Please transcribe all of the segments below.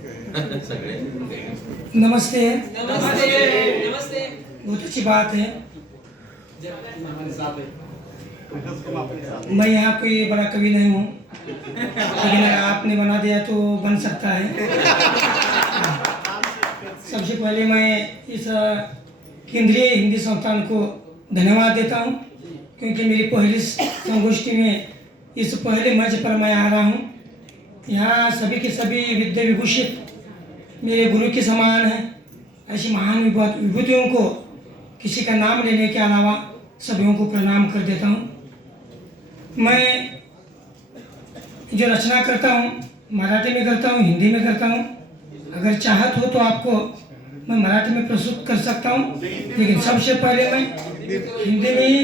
नमस्ते। नमस्ते। नमस्ते। बहुत अच्छी बात है। मैं यहाँ कोई बड़ा कवि नहीं हूँ, लेकिन अगर आपने बना दिया तो बन सकता है। सबसे पहले मैं इस केंद्रीय हिंदी संस्थान को धन्यवाद देता हूँ, क्योंकि मेरी पहली संगोष्ठी में इस पहले मंच पर मैं आ रहा हूँ। यहाँ सभी के सभी विद्या विभूषित मेरे गुरु के समान हैं। ऐसी महान विभूतियों को किसी का नाम लेने के अलावा सभी को प्रणाम कर देता हूँ। मैं जो रचना करता हूँ मराठी में करता हूँ, हिंदी में करता हूँ। अगर चाहत हो तो आपको मैं मराठी में प्रस्तुत कर सकता हूँ, लेकिन सबसे पहले मैं हिंदी में ही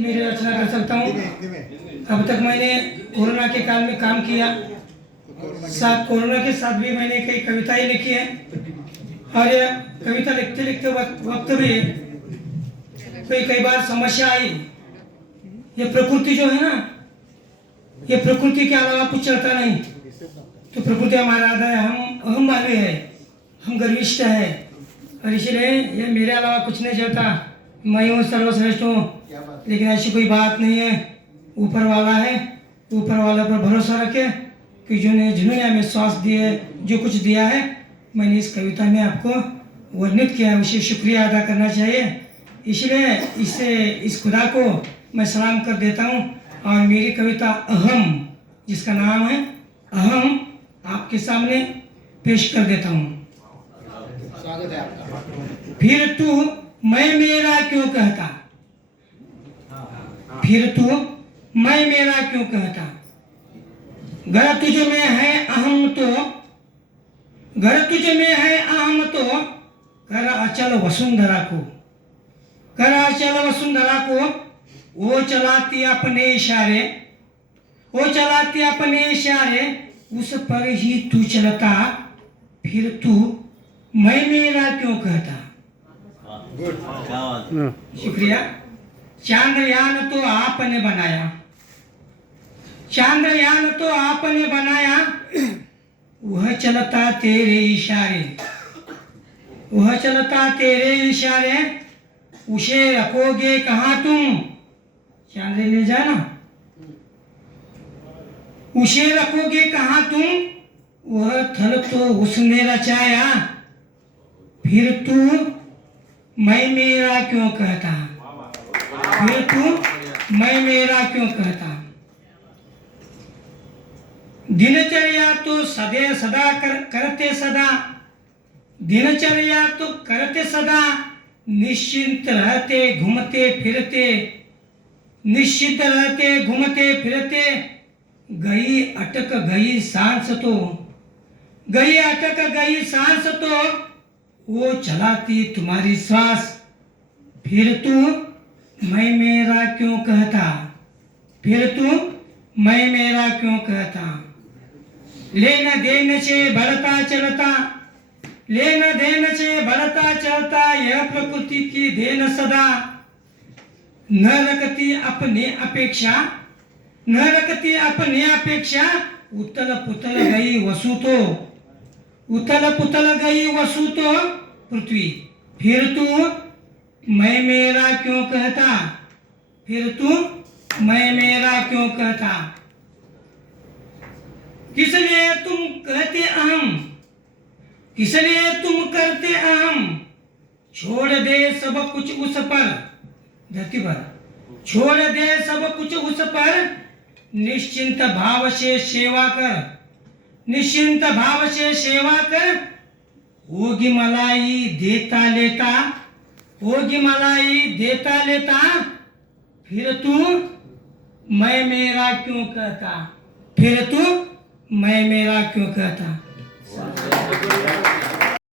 मेरी रचना कर सकता हूँ। अब तक मैंने कोरोना के काल में काम किया, कोरोना के साथ भी मैंने कई कविताएं लिखी हैं। और कविता लिखते लिखते वक्त भी कई बार समस्या आई। ये प्रकृति जो है ना, ये प्रकृति के अलावा कुछ चलता नहीं। तो प्रकृति हमारा आधा है, हम अहमभावी है, हम गर्विष्ठ है, और इसलिए ये मेरे अलावा कुछ नहीं चलता। मैं हूँ सर्वश्रेष्ठ हूँ, लेकिन ऐसी कोई बात नहीं है। ऊपर वाला है, ऊपर वाला पर भरोसा रखे कि जिन्होंने हमें श्वास दिए, जो कुछ दिया है, मैंने इस कविता में आपको वर्णित किया है, उसे शुक्रिया अदा करना चाहिए। इसलिए इस खुदा को मैं सलाम कर देता हूँ। और मेरी कविता अहम, जिसका नाम है अहम, आपके सामने पेश कर देता हूँ। स्वागत है आपका। फिर तू मैं मेरा क्यों कहता, फिर तू मैं मेरा क्यों कहता, घर तुझ में है अहम तो, घर तुझ में है अहम तो, कर अचल वसुंधरा को, कर अचल वसुंधरा को। वो चलाती अपने इशारे, वो चलाती अपने इशारे, उस पर ही तू चलता, फिर तू मैं मेरा क्यों कहता। शुक्रिया। चांद्रयान तो आपने बनाया, चांद्रयान तो आपने बनाया, वह चलता तेरे इशारे, वह चलता तेरे इशारे, उसे रखोगे कहाँ तुम। चांद्र ले जाना, उसे रखोगे कहाँ तुम, वह थल तो उसने रचाया, फिर तू मैं मेरा क्यों कहता, फिर तू मैं मेरा क्यों कहता। दिनचर्या तो सदा करते सदा, दिनचर्या तो करते सदा, निश्चिंत रहते घूमते फिरते, निश्चिंत रहते घूमते फिरते, गई अटक गई सांस तो, गई अटक गई सांस तो, वो चलाती तुम्हारी श्वास, फिर तू मैं मेरा क्यों कहता, फिर तू मैं मेरा क्यों कहता। लेना देन से बढ़ता चलता, लेना देन से बढ़ता चलता, यह प्रकृति की देन सदा, न रखती अपने अपेक्षा, न रखती अपने अपेक्षा, उतल पुतल गई वसु तो, उतल पुतल गई वसु तो पृथ्वी, फिर तू मैं मेरा क्यों कहता, फिर तू मैं मेरा क्यों कहता। किसलिए तुम कहते अहम, किसलिए तुम करते अहम, छोड़ दे सब कुछ उस पर, धरती पर छोड़ दे सब कुछ उस पर, निश्चिंत भाव से सेवा कर, निश्चिंत भाव से सेवा कर, होगी मलाई देता लेता, होगी मलाई देता लेता, फिर तू मैं मेरा क्यों कहता, फिर तू मैं मेरा क्यों कहता।